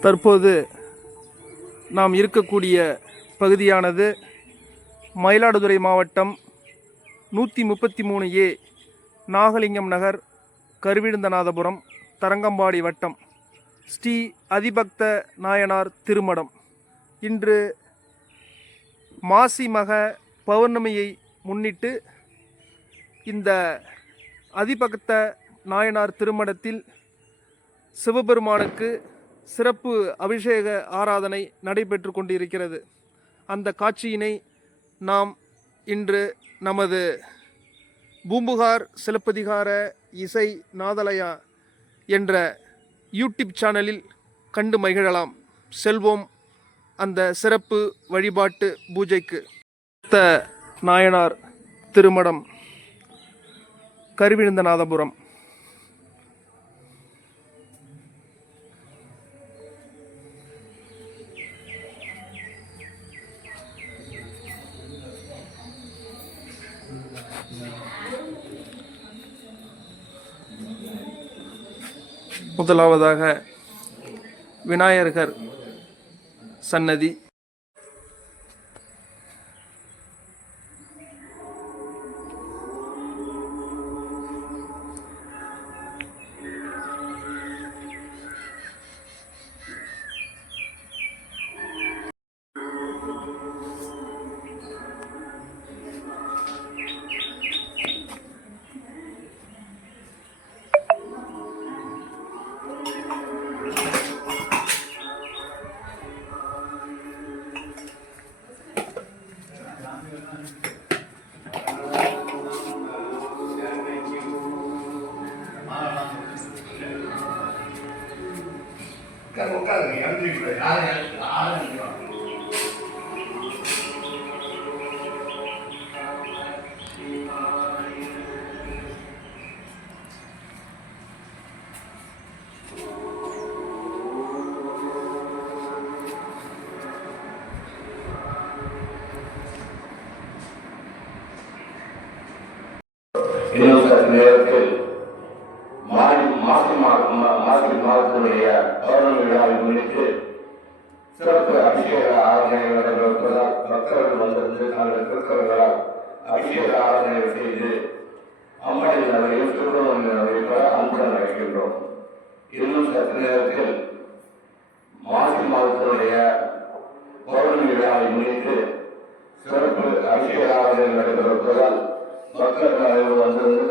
தற்போது நாம் இருக்கக்கூடிய பகுதியானது மயிலாடுதுறை மாவட்டம் நூற்றி முப்பத்தி மூணு ஏ நாகலிங்கம் நகர் கருவிழுந்தநாதபுரம் தரங்கம்பாடி வட்டம் ஸ்ரீ அதிபக்த நாயனார் திருமடம். இன்று மாசி மக பௌர்ணமியை முன்னிட்டு இந்த அதிபக்த நாயனார் திருமடத்தில் சிவபெருமானுக்கு சிறப்பு அபிஷேக ஆராதனை நடைபெற்று கொண்டிருக்கிறது. அந்த காட்சியினை நாம் இன்று நமது பூம்புகார் சிலப்பதிகார இசை நாதலயா என்ற யூடியூப் சேனலில் கண்டு மகிழலாம். செல்வோம் அந்த சிறப்பு வழிபாட்டு பூஜைக்கு. த நாயனார் திருமடம் கருவிழுந்தநாதபுரம். முதலாவதாக விநாயகர் சன்னதி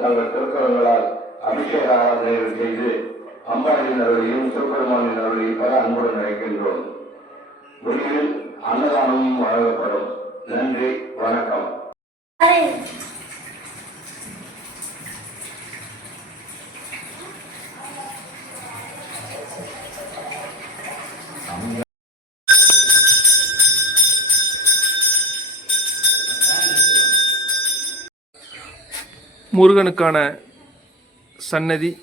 தங்கள் திருக்கரங்களால் அபிஷேக ஆராதனைகள் செய்து அம்பாளின் அருளையும் சிவபெருமானின் அருளையும் பெற அன்புடன் அழைக்கின்றோம் முடிவில் அன்னதானமும் வழங்கப்படும். நன்றி வணக்கம். முருகனுக்கான சன்னதி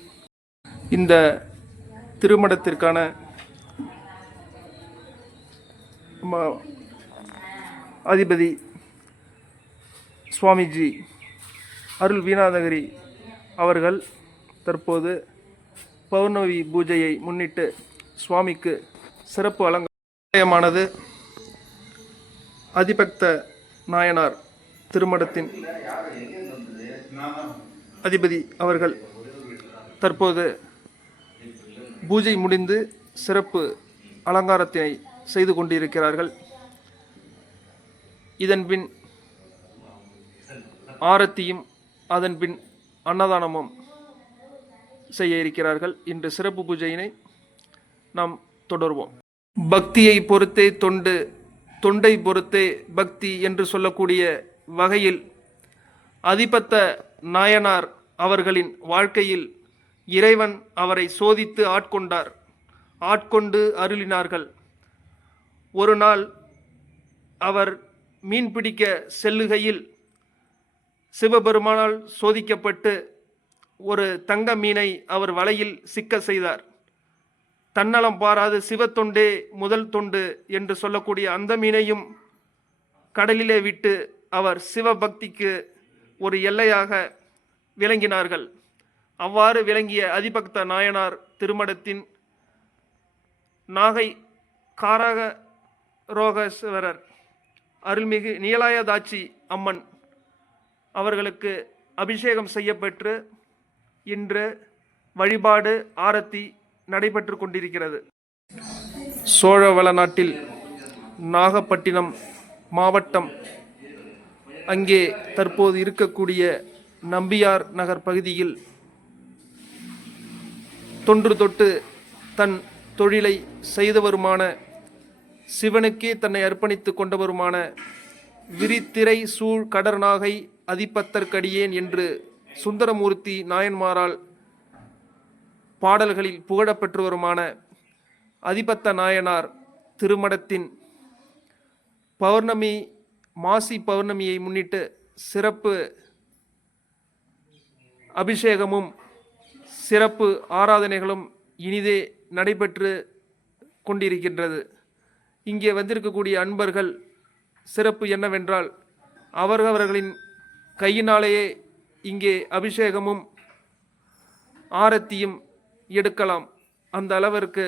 இந்த திருமணத்திற்கான ம- அதிபதி சுவாமிஜி அருள் வீணாதகிரி அவர்கள் தற்போது பௌர்ணமி பூஜையை முன்னிட்டு சுவாமிக்கு சிறப்பு அலங்காரமானது. அதிபக்த நாயனார் திருமணத்தின் அதிபதி அவர்கள் தற்போது பூஜை முடிந்து சிறப்பு அலங்காரத்தினை செய்து கொண்டிருக்கிறார்கள். இதன்பின் ஆரத்தியும் அதன் பின் அன்னதானமும் செய்ய இருக்கிறார்கள். இன்று சிறப்பு பூஜையினை நாம் தொடர்வோம். பக்தியை பொறுத்தே தொண்டு தொண்டை பொறுத்தே பக்தி என்று சொல்லக்கூடிய வகையில் அதிபத்த நாயனார் அவர்களின் வாழ்க்கையில் இறைவன் அவரை சோதித்து ஆட்கொண்டார். ஆட்கொண்டு அருளினார்கள். ஒரு நாள் அவர் மீன் பிடிக்க செல்லுகையில் சிவபெருமானால் சோதிக்கப்பட்டு ஒரு தங்க மீனை அவர் வலையில் சிக்க செய்தார். தன்னலம் பாராது சிவத்தொண்டே முதல் தொண்டு என்று சொல்லக்கூடிய அந்த மீனையும் கடலிலே விட்டு அவர் சிவபக்திக்கு ஒரு எல்லையாக விளங்கினார்கள். அவ்வாறு விளங்கிய அதிபக்த நாயனார் திருமடத்தின் நாகை காரக ரோகேஸ்வரர் அருள்மிகு நீலாயதாட்சி அம்மன் அவர்களுக்கு அபிஷேகம் செய்யப்பெற்று இன்று வழிபாடு ஆரத்தி நடைபெற்று கொண்டிருக்கிறது. சோழவள நாட்டில் நாகப்பட்டினம் மாவட்டம் அங்கே தற்போது இருக்கக்கூடிய நம்பியார் நகர் பகுதியில் தொன்று தொட்டு தன் தொழிலை செய்தவருமான சிவனுக்கே தன்னை அர்ப்பணித்து கொண்டவருமான விரித்திரை சூழ் கடர்நாகை அதிபத்தர்க்கடியேன் என்று சுந்தரமூர்த்தி நாயன்மாரால் பாடல்களில் புகழப்பெற்றவருமான அதிபத்த நாயனார் திருமடத்தின் பௌர்ணமி மாசி பௌர்ணமியை முன்னிட்டு சிறப்பு அபிஷேகமும் சிறப்பு ஆராதனைகளும் இனிதே நடைபெற்று கொண்டிருக்கின்றது. இங்கே வந்திருக்கக்கூடிய அன்பர்கள் சிறப்பு என்னவென்றால் அவரவர்களின் கையினாலேயே இங்கே அபிஷேகமும் ஆரத்தியும் எடுக்கலாம். அந்த அளவிற்கு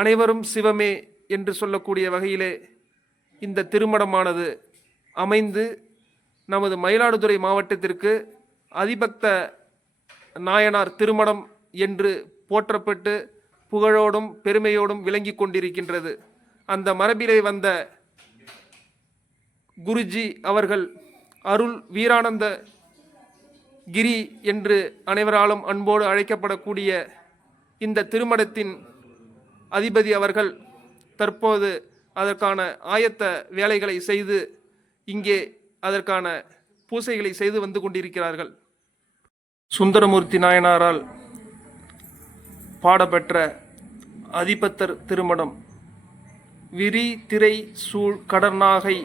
அனைவரும் சிவமே என்று சொல்லக்கூடிய வகையிலே இந்த திருமணமானது அமைந்து நமது மயிலாடுதுறை மாவட்டத்திற்கு அதிபக்த நாயனார் திருமணம் என்று போற்றப்பட்டு புகழோடும் பெருமையோடும் விளங்கி கொண்டிருக்கின்றது. அந்த மரபிலே வந்த குருஜி அவர்கள் அருள் வீரானந்த கிரி என்று அனைவராலும் அன்போடு அழைக்கப்படக்கூடிய இந்த திருமணத்தின் அதிபதி அவர்கள் தற்போது அதற்கான ஆயத்த வேலைகளை செய்து இங்கே அதற்கான பூசைகளை செய்து வந்து கொண்டிருக்கிறார்கள். சுந்தரமூர்த்தி நாயனாரால் பாடப்பெற்ற அதிபத்தர் திருமணம். விரி திரை சூழ் கடர்நாகை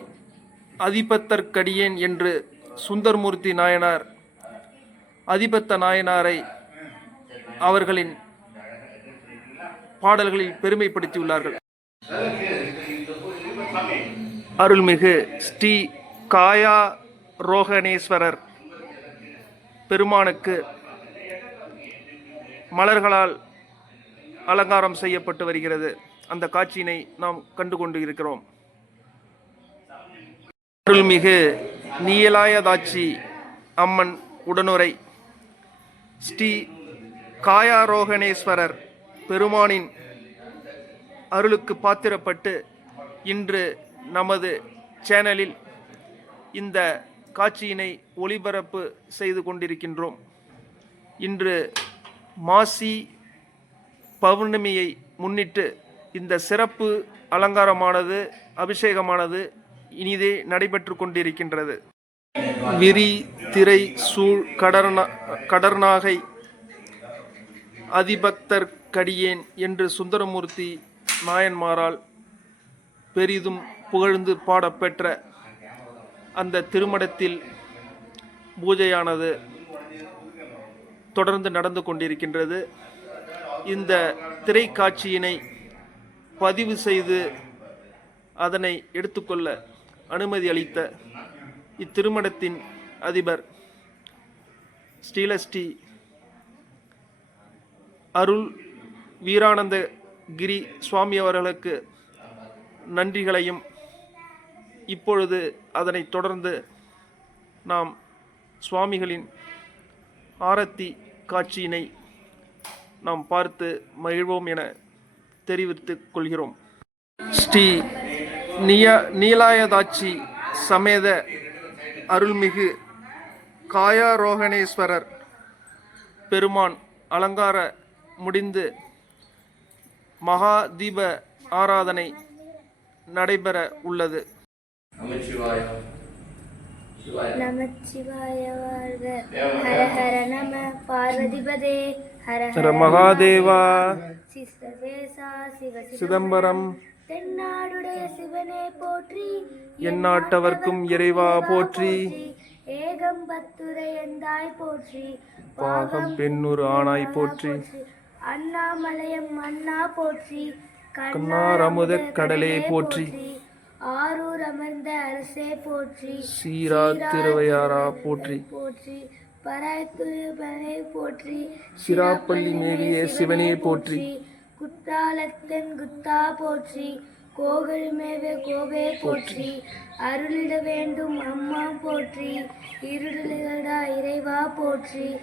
அதிபத்தற்கடியேன் என்று சுந்தரமூர்த்தி நாயனார் அதிபத்த நாயனாரை அவர்களின் பாடல்களில் பெருமைப்படுத்தியுள்ளார்கள். அருள்மிகு ஸ்ரீ காயா ரோகணேஸ்வரர் பெருமானுக்கு மலர்களால் அலங்காரம் செய்யப்பட்டு வருகிறது. அந்த காட்சியினை நாம் கண்டு கொண்டு இருக்கிறோம். அருள்மிகு நீலாயதாட்சி அம்மன் உடனுரை ஸ்ரீ காயாரோகணேஸ்வரர் பெருமானின் அருளுக்கு பாத்திரப்பட்டு இன்று நமது சேனலில் இந்த காட்சியினை ஒளிபரப்பு செய்து கொண்டிருக்கின்றோம். இன்று மாசி பௌர்ணமியை முன்னிட்டு இந்த சிறப்பு அலங்காரமானது அபிஷேகமானது இனிதே நடைபெற்று கொண்டிருக்கின்றது. விரி திரை சூழ் கடர்நா கடர்நாகை அதிபக்தர்கடியேன் என்று சுந்தரமூர்த்தி நாயன்மாரால் பெரிதும் புகழ்ந்து பாடப்பெற்ற அந்த திருமணத்தில் பூஜையானது தொடர்ந்து நடந்து கொண்டிருக்கின்றது. இந்த திரைக்காட்சியினை பதிவு செய்து அதனை எடுத்துக்கொள்ள அனுமதி அளித்த இத்திருமணத்தின் அதிபர் ஸ்ரீலஸ்ரீ அருள் வீரானந்த கிரி சுவாமி அவர்களுக்கு நன்றிகளையும் இப்பொழுது அதனைத் தொடர்ந்து நாம் சுவாமிகளின் ஆரத்தி காட்சியினை நாம் பார்த்து மகிழ்வோம் என தெரிவித்துக் கொள்கிறோம். ஸ்ரீ நிய நீலாயதாட்சி சமேத அருள்மிகு காயாரோகணேஸ்வரர் பெருமான் அலங்கார முடிந்து மகா தீப ஆராதனை நடைபெற உள்ளது. ஹர ஹர நம. பார்வதிபதே. ஹர திரு மகாதேவா. சிதம்பரம். சிதம்பரம். தென்னாடுடைய சிவனே போற்றி. எந்நாட்டவர்க்கும் இறைவா போற்றி. ஏகம் பத்துரை எந்தாய் போற்றி. பாகம் பெண்ணூர் ஆணாய் போற்றி. அண்ணாமலையம் அண்ணா போற்றி. கண்ணார் அமுதக் கடலே போற்றி. ஆரூர் அமர்ந்த அரசே போற்றி. சீரா திருவையாரா போற்றி. போற்றி. பராய்த்துயபனை போற்றி. சிராப்பள்ளி மேவிய சிவனே போற்றி. குத்தாலத்தன் குத்தா போற்றி. கோகழுமேவே கோவே போற்றி. அருளிட வேண்டும் அம்மா போற்றி. இருளிடா இறைவா போற்றி.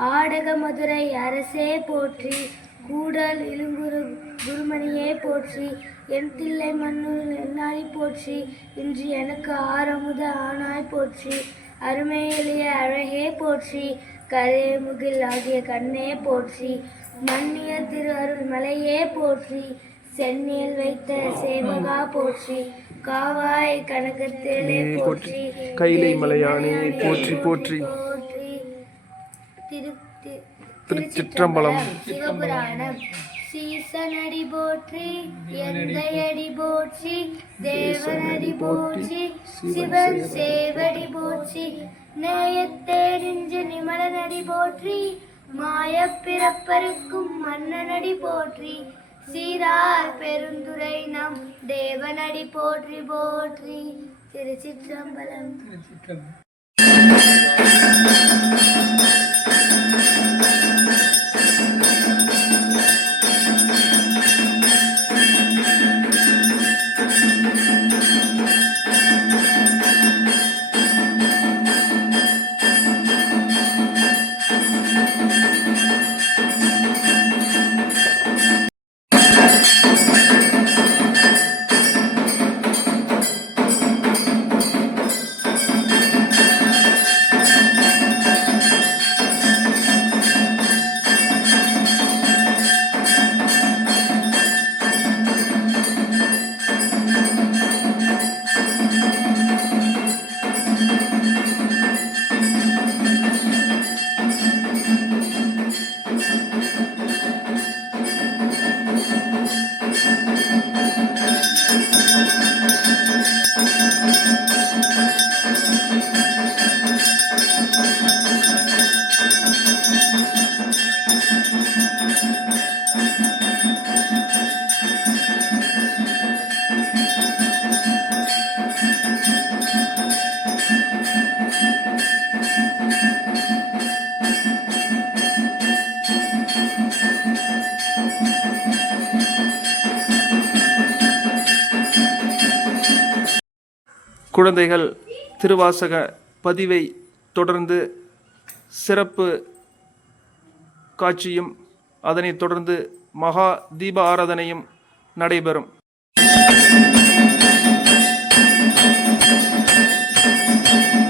ஆடக மதுரை அரசே போற்றி. கூடல் இளங்குரு குருமணியே போற்றி என் தில்லை மன்னூர் என்னாய் போற்றி இன்று எனக்கு ஆரமுத ஆனாய் போற்றி அருமை எளிய அழகே போற்றி கரைமுகில் ஆகிய கண்ணே போற்றி மன்னிய திரு அருள் மலையே போற்றி சென்னியில் வைத்த சேவகா போற்றி காவாய் கனகத்தேலே போற்றி. கைலை மலையானே போற்றி போற்றி. போற்றி. திரு திருச்சிற்றம்பலம். சிவபுராணம். சீசனடி போற்றி எந்தையடி போற்றி தேவனடி போற்றி சிவன் சேவடி போற்றி நேயத்தே நின்ற நிமலனடி போற்றி மாயப் பிறப்பருக்கும் மன்னனடி போற்றி சீரார் பெருந்துரை நம் தேவனடி போற்றி போற்றி. திருச்சிற்றம்பலம் குழந்தைகள் திருவாசக பதிவை தொடர்ந்து சிறப்பு காட்சியும் அதனைத் தொடர்ந்து மகா தீப ஆராதனையும் நடைபெறும். thank you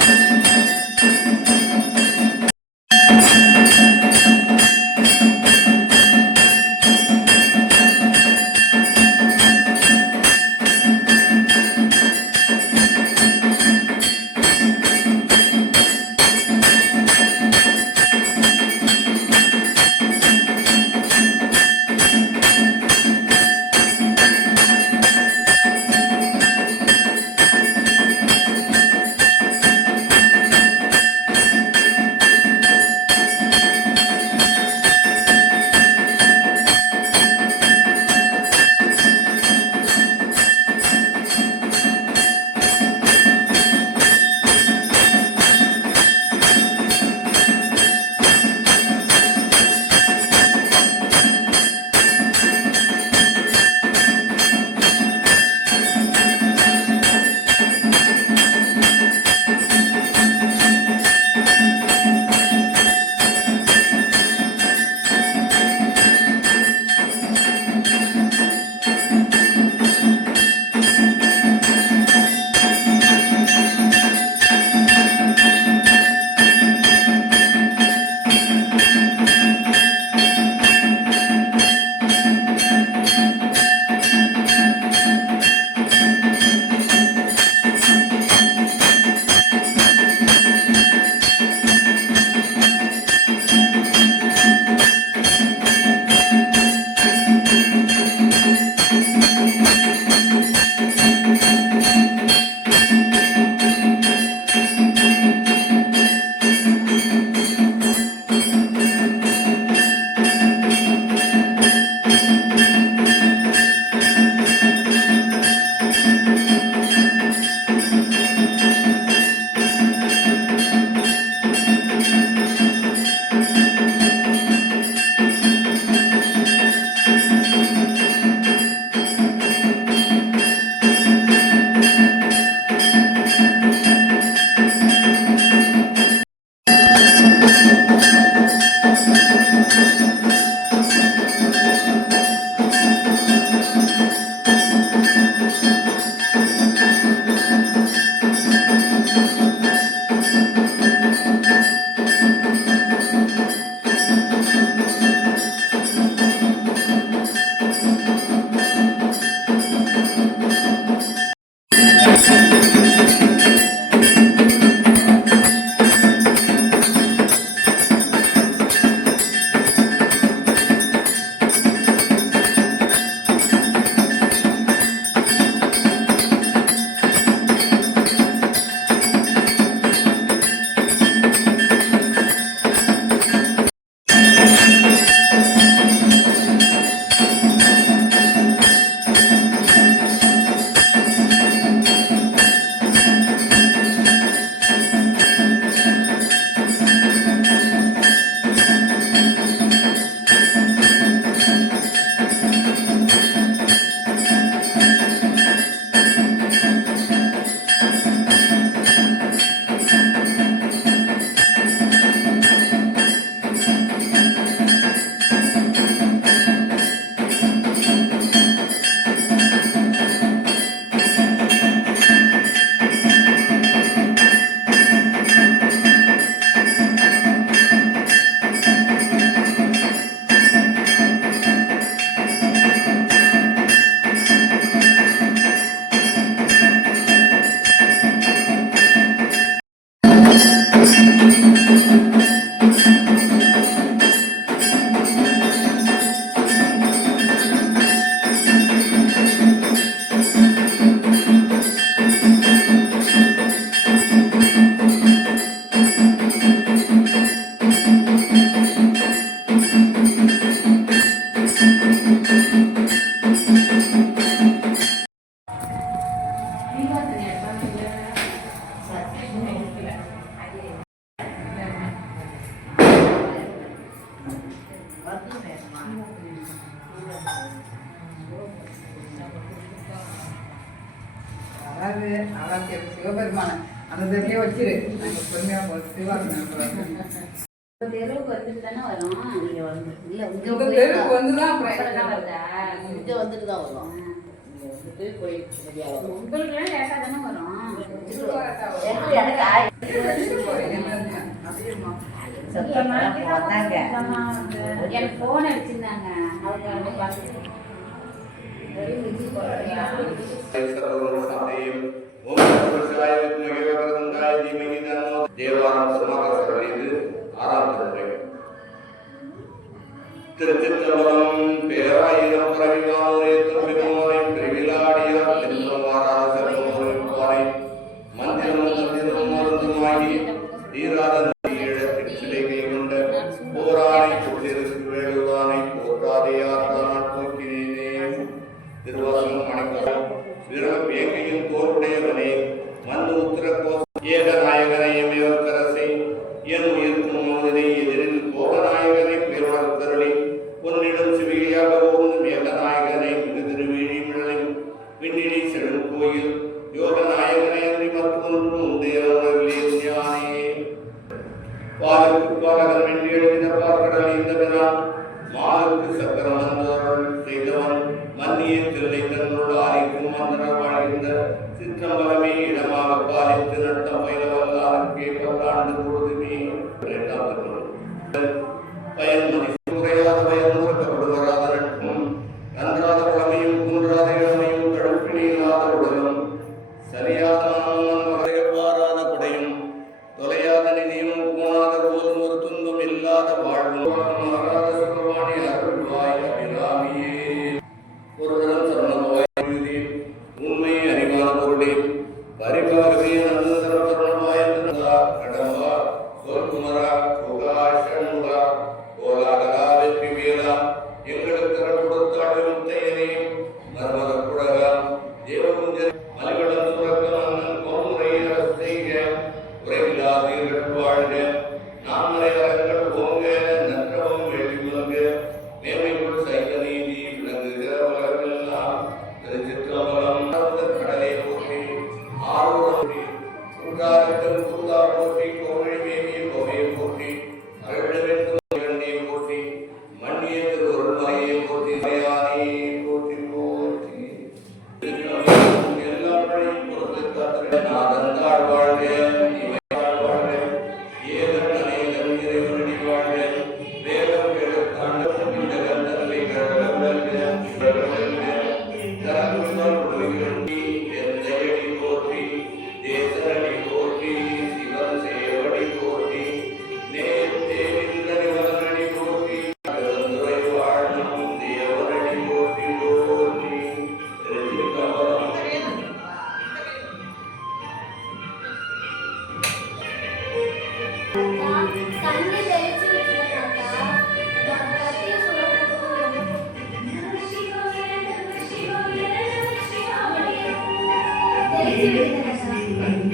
அதாவது அதாவது சிவபெருமான அந்த தெருவிலே வச்சிரு. நாங்கள் பொறுமையாக போய் வந்துட்டு தானே வரும்? இங்க வரும். வந்துட்டு போயிட்டு வரும். சத்தமா வந்தாங்க தேவாரம் சுமாரசர் திரு திருத்தலம் உற்பாதகம் என்று எழுதினார்கள் இந்தவனான் மாலுக்கு சிற்றம்பலமே இடமாக பாலித்து நடத்த முயலவல்லாருக்கு பல்லாண்டு তোমরা